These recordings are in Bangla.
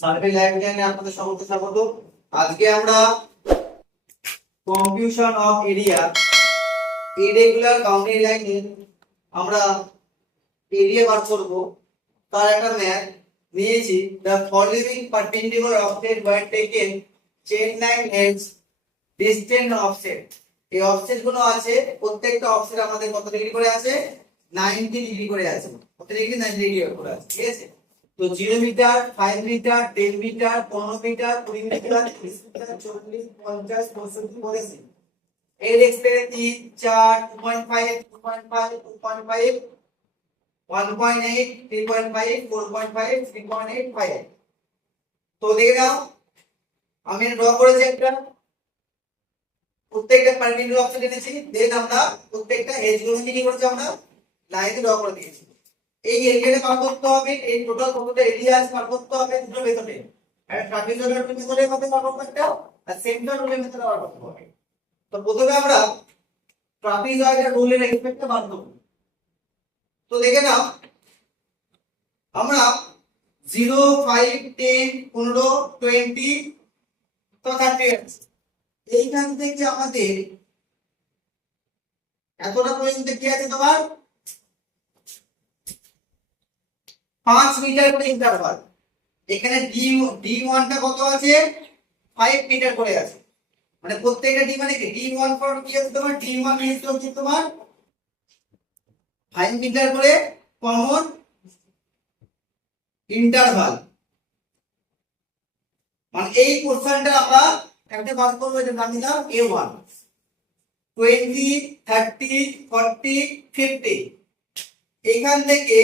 সার্ভে লাইভ জ্ঞানে আপনাদের সকলকে স্বাগত। আজকে আমরা computation of area irregular boundary লাইনে আমরা এরিয়া বার করব। তার একটা ম্যাথ নিয়েছি। The following perpendicular offset were taken chain line heads distance offset. এই অফসেট গুলো আছে, প্রত্যেকটা অফসেট আমাদের কত ডিগ্রি করে আছে? 90 ডিগ্রি করে আছে। কত ডিগ্রি? 90 ডিগ্রি করে আছে। ঠিক আছে। তো 0 metre, 5 metre, 10 metre, 15 metre, 20 metre, 30 metre, 40, 50, 65 বলেছি। এর এক্সপেরিয়েন্স 3, 4, 2.5, 2.5, 2.5, 1.8, 3.5, 4.5, 3.85। তো দেখে নাও, আমি ড্র করেছি একটা, প্রত্যেকটা পারপেন্ডিকুলার অফসেট এনেছি। দেন আমরা প্রত্যেকটা এজ গুলো কি করেছি? আমরা লাইনে ড্র করে দিয়েছি। এই এরিয়াটা বার করতে হবে, এই টোটাল কতটা এরিয়া আছে বার করতে হবে দুটো মেথডে। একটা ট্রাপিজয়েডাল মেথডে কত বার করতে একটা, আর সেন্টার রুলের মেথডে বার করতে হবে। তো প্রথমে আমরা ট্রাপিজয়েডাল রুলের রেসপেক্টে বার করব। তো দেখে নাও, আমরা 0, 5, 10, 15, 20 তো 30 আছে। এইখান থেকে আমাদের এতটা পর্যন্ত কি আছে তোমার? 5 মিটার করে ইন্টারভাল। এখানে D1 টা কত আছে? 5 মিটার করে আছে। মানে প্রত্যেকটা ডি মানে কি? D1 ফর কি আছে তোমার? D1 হচ্ছে তোমার 5 মিটার করে কমন ইন্টারভাল। মানে এই পোরশনটা আমরা একটা বার করব, এটা নাম দিলাম A1। 20, 30, 40, 50। এখান থেকে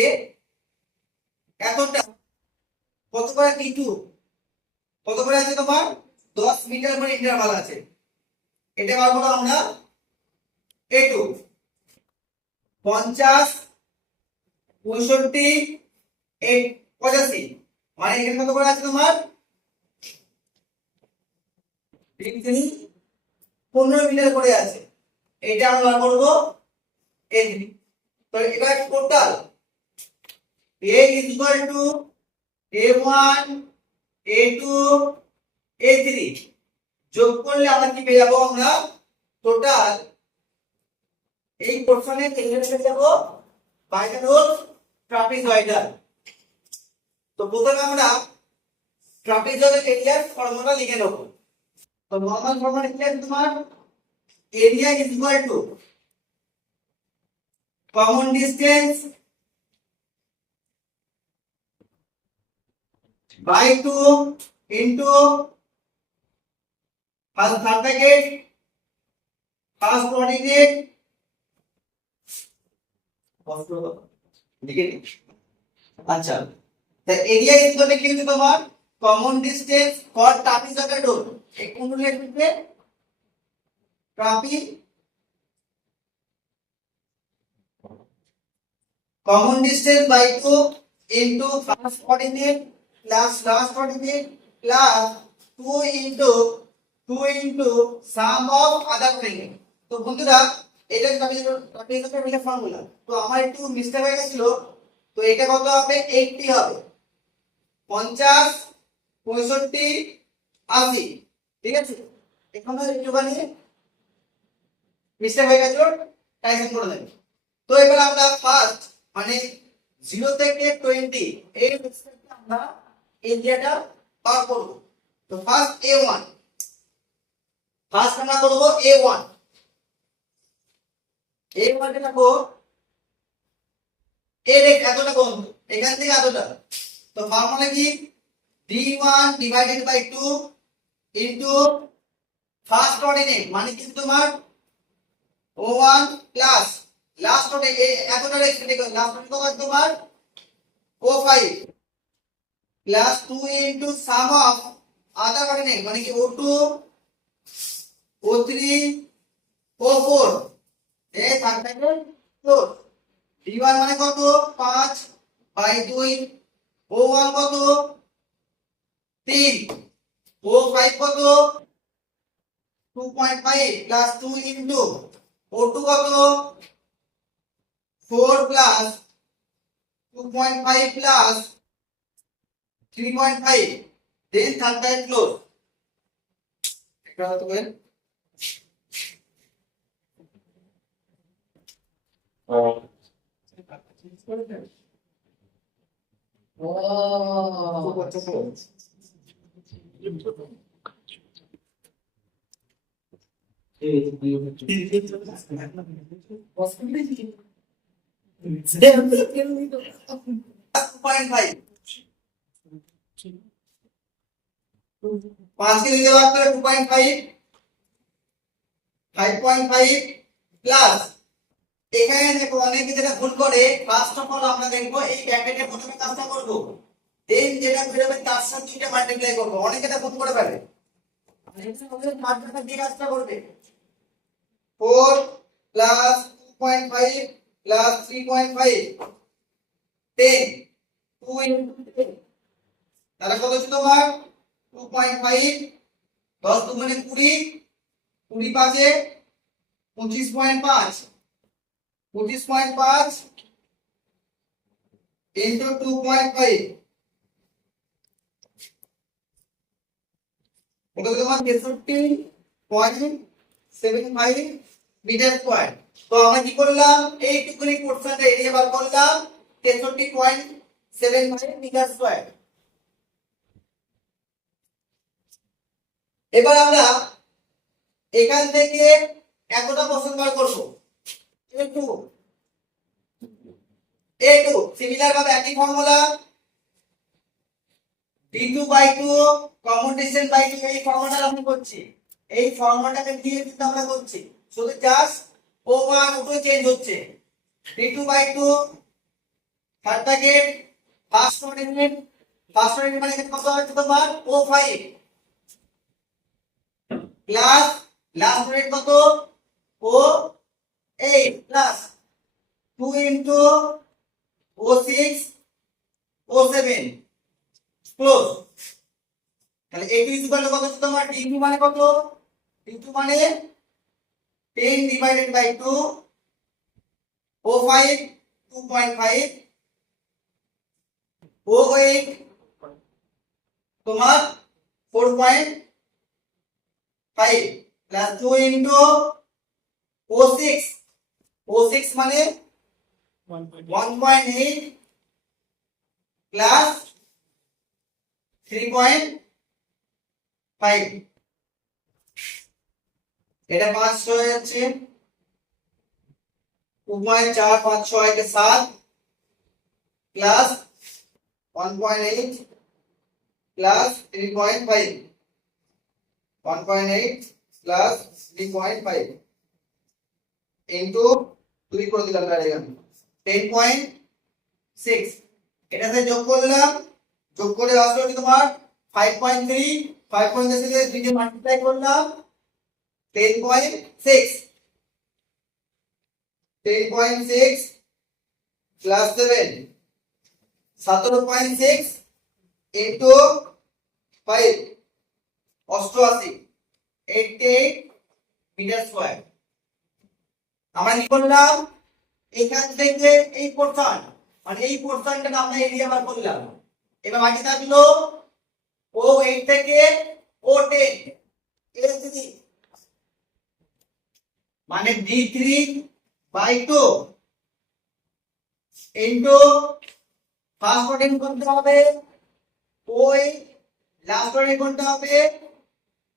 এতটা কত করে? D2 কত করে আছে তোমার? 10 মিটার করে ইন্টারভাল আছে। এটা বার করব আমরা A2। 50, 65, 85। মানে এখানে কত করে আছে তোমার? 15 মিটার করে আছে। এটা আমরা বার করব A3। তো এবার total A is equal to A1, A2, A3 যোগ করলে আমরা কি পেয়ে যাব? আমরা টোটাল এই পোরশনের এরিয়া পেয়ে যাব বাইরে রোড ট্রাপিজয়েডাল। তো প্রথমে আমরা ট্রাপিজয়েডাল এরিয়ার ফর্মুলা লিখে নেব। তো নরমাল ফর্মুলা কি আছে তোমার? Area is equal to common distance by 2 into first third bracket first coordinate লিখে নিই। আচ্ছা, the area is equal to কি হচ্ছে তোমার? Common distance for trapezoidal road. এই কোন রুলের ভিত্তিতে? ট্রাপি common distance by 2 into first coordinate plus last coordinate plus 2 into sum of other coordinate। তো বন্ধুরা, এটা ট্রাপিজয়েডাল ফর্মুলা। তো আমার একটু মিস্টেক হয়ে গেছিল। তো এটা কত হবে? 80 হবে। 50, 65, 80। ঠিক আছে। এখানে একটুখানি মিস্টেক হয়ে গেছিল, টাইপ করে দেবেন। তো এবার আমরা ফার্স্ট মানে 0 থেকে 20 এই রেসপেক্টে আমরা এরিয়াটা বার করব। তো ফার্স্ট A1, ফার্স্ট আমরা করব A1। A1 টা দেখো, এর এতটা কোণ, এখান থেকে এতটা। তো ফর্মুলা কি? D1 divided by 2 into first coordinate মানে কি তোমার O1 প্লাস লাস্ট কোঅর্ডিনেট এতটা এক্সপেক্ট করে লাস্ট কোঅর্ডিনেট তোমার O5 plus 2 into sum of other coordinate মানে কি O2, O3, O4 এই থার্ড ব্র্যাকেট ক্লোজ। D1 মানে কত? 5 বাই 2। O1 কত? 3। O5 কত? 2.5 প্লাস 2 ইনটু O2 কত? 4 plus 2.5 plus 3.5 then third time close একটা হতো বল .5 5 के लिए बात करें 2.5 5.5 প্লাস এখানে দেখো অনেকে যেটা ভুল করে ফার্স্ট অফ অল আমরা দেখবো এই ব্র্যাকেটে প্রথমে কাজটা করব দেন যেটা বেরোবে তার সাথে দুইটা মাল্টিপ্লাই করব অনেকে এটা ভুল করে ফেলে আমাদের মাল্টিপ্লাই দিয়ে কাজটা করবে 4 প্লাস 2.5 প্লাস 3.5 10 2 into 10 তাহলে কত হচ্ছে তোমার 2.5 10 2 মানে 20 20 পাঁচে 25.5 25.5 into 2.5 এটা তোমার 63.75 মিটার স্কয়ার তো আমরা কি করলাম এইটুকুনি পোরশনটা এরিয়া বার করলাম 63.75 মিটার স্কয়ার এবার আমরা এখান থেকে এতটা পোরশন বার করব a2 সিমিলার ভাবে একই formula d2/2 common distance by 2 এই ফর্মুলাটা আমরা করছি এই ফর্মুলাটাকে দিয়ে কিন্তু আমরা করছি শুধু জাস্ট o1 o2 চেঞ্জ হচ্ছে d2/2 third bracket first coordinate মানে এখানে কত হবে তোমার o5 প্লাস লাস্ট কোঅর্ডিনেট কত o8 plus 2 into o6 o7 close তাহলে a2 ইকুয়াল টু কত হচ্ছে তোমার d2 মানে কত d2 মানে 10 divided by 2 o5 2.5 o8 তোমার 4.5 প্লাস 2 into o6 মানে 1.8 প্লাস 3.5 এটা 5 হয়ে যাচ্ছে 2.4 5 6 के 7 प्लस 1.8 प्लस 3.5 1.8 प्लस 3.5 into 2 করে দিলাম ডাইরেক্ট 10.6 এটা সাথে যোগ করলাম যোগ করে আসলো কি তোমার 5.3 5.3 থেকে 3 দিয়ে মাল্টিপ্লাই করলাম 10.6 plus 7 17.6 into 5 88 মিটার স্কয়ার আমরা কি করলাম এখান থেকে এই পোরশন মানে এই পোরশনটা আমরা এরিয়া বার করলাম এবার বাকি থাকলো o8 থেকে o10 এর যদি মানে d3/2 into ফার্স্ট কোঅর্ডিনেট করতে হবে o8 লাস্ট কোঅর্ডিনেট করতে হবে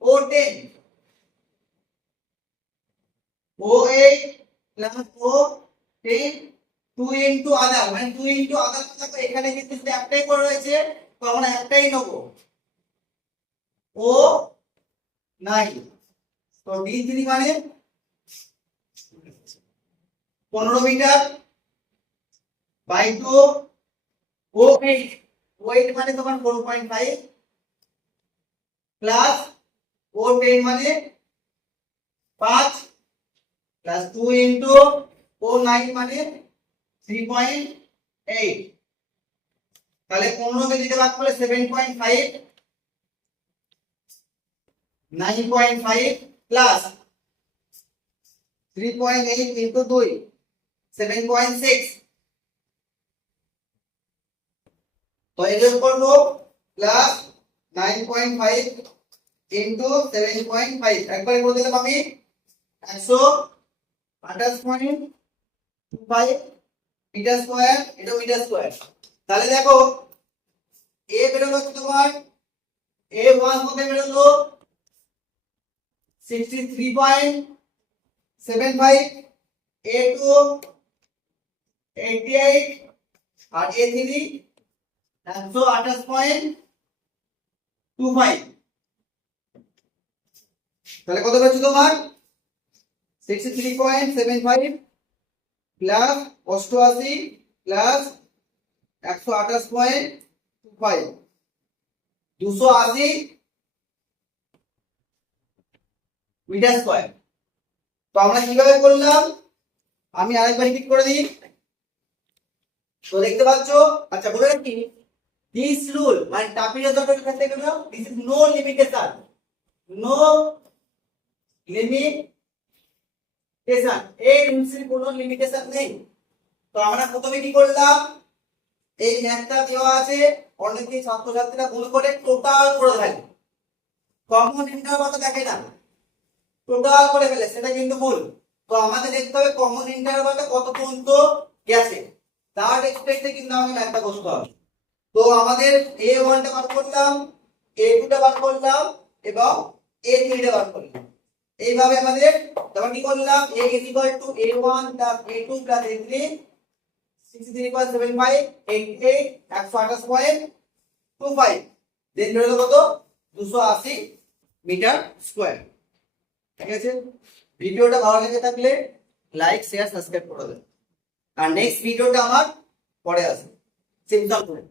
o10 o8 plus o10 2 into আদার মানে 2 into আদার তো এখানে কিন্তু শুধু একটাই করে রয়েছে তো আমরা একটাই নেব o9 তো d3 মানে 15 মিটার বাই 2 o8 মানে তোমার 4.5 প্লাস o10 মানে 5 প্লাস 2 into o9 মানে 3.8 তাহলে 15 কে দিতে ভাগ করলে 7.5 9.5 প্লাস 3.8 into 2 7.6 তো এর করব প্লাস 9.5 ইন্টু 7.5 একবারে করে দিলাম আমি 128.25 মিটার স্কয়ার, এটা মিটার স্কয়ার। তাহলে দেখো এ বেরোলো হচ্ছে তোমার A1 কত বেরোলো 63.75, A2 88 আর A3 128.25। তাহলে কত বেরোচ্ছে তোমার 63.75 প্লাস 88 প্লাস 128.25 280 মিটার স্কয়ার। তো আমরা কিভাবে করলাম আমি আরেকবার রিপিট করে দিই। তো দেখতে পাচ্ছ, আচ্ছা বলে রাখি দিস রুল মানে ট্রাপিজয়েডাল ক্ষেত্রে গেল this is no limitation, no limitation, এই রুলসের কোনো লিমিটেশন নেই। তো আমরা প্রথমে কি করলাম, এই ম্যাথটা দেওয়া আছে অনেকে ছাত্রছাত্রীরা ভুল করে টোটাল করে ফেলে, কমন ইন্টারভাল দেখে না, টোটাল করে ফেলে, সেটা কিন্তু ভুল। তো আমাদের দেখতে হবে কমন ইন্টারভালটা কত পর্যন্ত গেছে, তার রেসপেক্টে কিন্তু আমাকে ম্যাথটা করতে হবে। তো আমাদের A1 টা বার করলাম, A2 টা বার করলাম এবং A3 টা বার করলাম। এইভাবে আমাদের তখন কি করলাম A is equal to A1 plus A2 plus A3 63.75 88 128.25 দেন বেরোলো কত 280 মিটার স্কয়ার। ঠিক আছে, ভিডিওটা ভালো লেগে থাকলে লাইক শেয়ার সাবস্ক্রাইব করে দেন। আর নেক্সট ভিডিওটা আমার পরে আসবে সিম্পল করে।